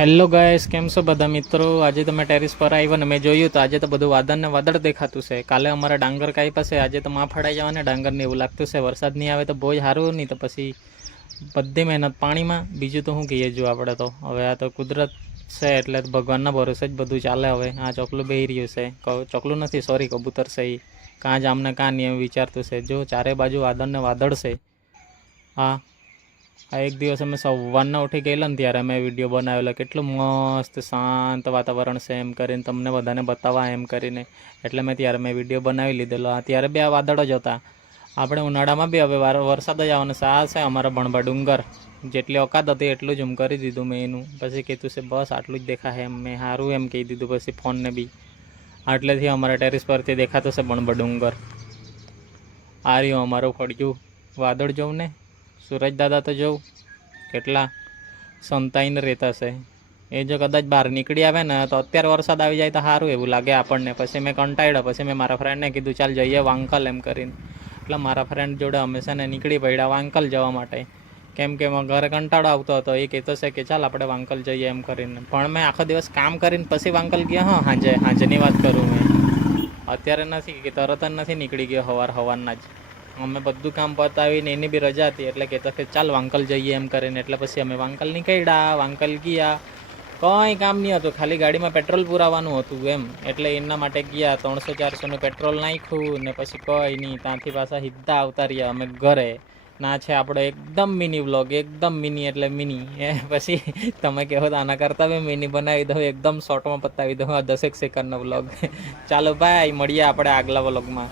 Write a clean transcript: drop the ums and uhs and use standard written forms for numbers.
Hello guys, કેમ છો બધા મિત્રો? આજે તમે ટેરેસ પર આવ્યા ને મેં જોયું તો આજે તો બધું વાદળ ને વાદળ દેખાતું છે. કાલે અમારા ડાંગર કાઈ પાસે આજે તો માં ફડાઈ જવાને ડાંગર ને એવું લાગતું છે. વરસાદ નહીં આવે તો બહુ જ સારું, નહીં તો પછી બધી મહેનત પાણીમાં. બીજું તો શું કહીએ, જો આપણે તો હવે આ તો કુદરત છે એટલે ભગવાનના ભરોસે જ બધું ચાલે. હવે આ ચોકલું બેહી રહ્યું છે, ચોકલું નથી સોરી કબૂતર છે, એ કાં જામને કાં નિયમ વિચારતું છે. જો ચારે બાજુ વાદળ ને વાદળ છે. આ એક દિવસ અમે સવારના ઉઠી ગયેલા ને ત્યારે મેં વિડીયો બનાવેલો, કેટલું મસ્ત શાંત વાતાવરણ છે એમ કરીને તમને બધાને બતાવવા એમ કરીને, એટલે મેં વિડીયો બનાવી લીધેલો. ત્યારે બી આ વાદળો જ હતા. આપણે ઉનાળામાં બી હવે વરસાદ જ આવવાનો છે. આ છે અમારા ભણભા ડુંગર, જેટલી ઓકાત હતી એટલું જ કરી દીધું મેં એનું. પછી કીધું છે બસ આટલું જ દેખાય એમ, મેં સારું એમ કહી દીધું. પછી ફોનને બી આટલેથી અમારા ટેરેસ પરથી દેખાતો છે ભણભા ડુંગર. આ રહ્યું અમારું ફળિયું, વાદળ જોઉં ને સુરજ દાદા તો જોઉં કેટલા સંતાઈને રહેતા છે. એ જો કદાચ બહાર નીકળી આવે ને તો અત્યારે વરસાદ આવી જાય તો સારું એવું લાગે આપણને. પછી મેં કંટાળ્યો, પછી મેં મારા ફ્રેન્ડને કીધું ચાલ જઈએ વાંકલ એમ કરીને. એટલે મારા ફ્રેન્ડ જોડે અમે છે ને નીકળી પડ્યા વાંકલ જવા માટે, કેમ કે ઘરે કંટાળો આવતો હતો. એ કહેતો છે કે ચાલ આપણે વાંકલ જઈએ એમ કરીને. પણ મેં આખો દિવસ કામ કરીને પછી વાંકલ ગયા. હાંજેની વાત કરું મેં, અત્યારે નથી કે તરત જ નથી નીકળી ગયો સવારના જ. અમે બધું કામ પતાવીને એની બી રજા હતી એટલે કહેતા કે ચાલ વાંકલ જઈએ એમ કરીને. એટલે પછી અમે વાંકલ નીકળ્યા, વાંકલ ગયા. કંઈ કામ નહીં હતું, ખાલી ગાડીમાં પેટ્રોલ પુરાવાનું હતું એમ. એટલે એના માટે ગયા, 300-400નું પેટ્રોલ નાખ્યું ને પછી કંઈ નહીં, ત્યાંથી પાછા સીધા આવતા રહ્યા અમે ઘરે. ના છે આપણો એકદમ મિની વ્લોગ, એકદમ મિની એટલે મિની. પછી તમે કહો તો આના કરતાં બી મિની બનાવી દઉં, એકદમ શોર્ટમાં પતાવી દઉં આ 10 સેકન્ડનો વ્લોગ. ચાલો ભાઈ, મળીએ આપણે આગલા વ્લોગમાં.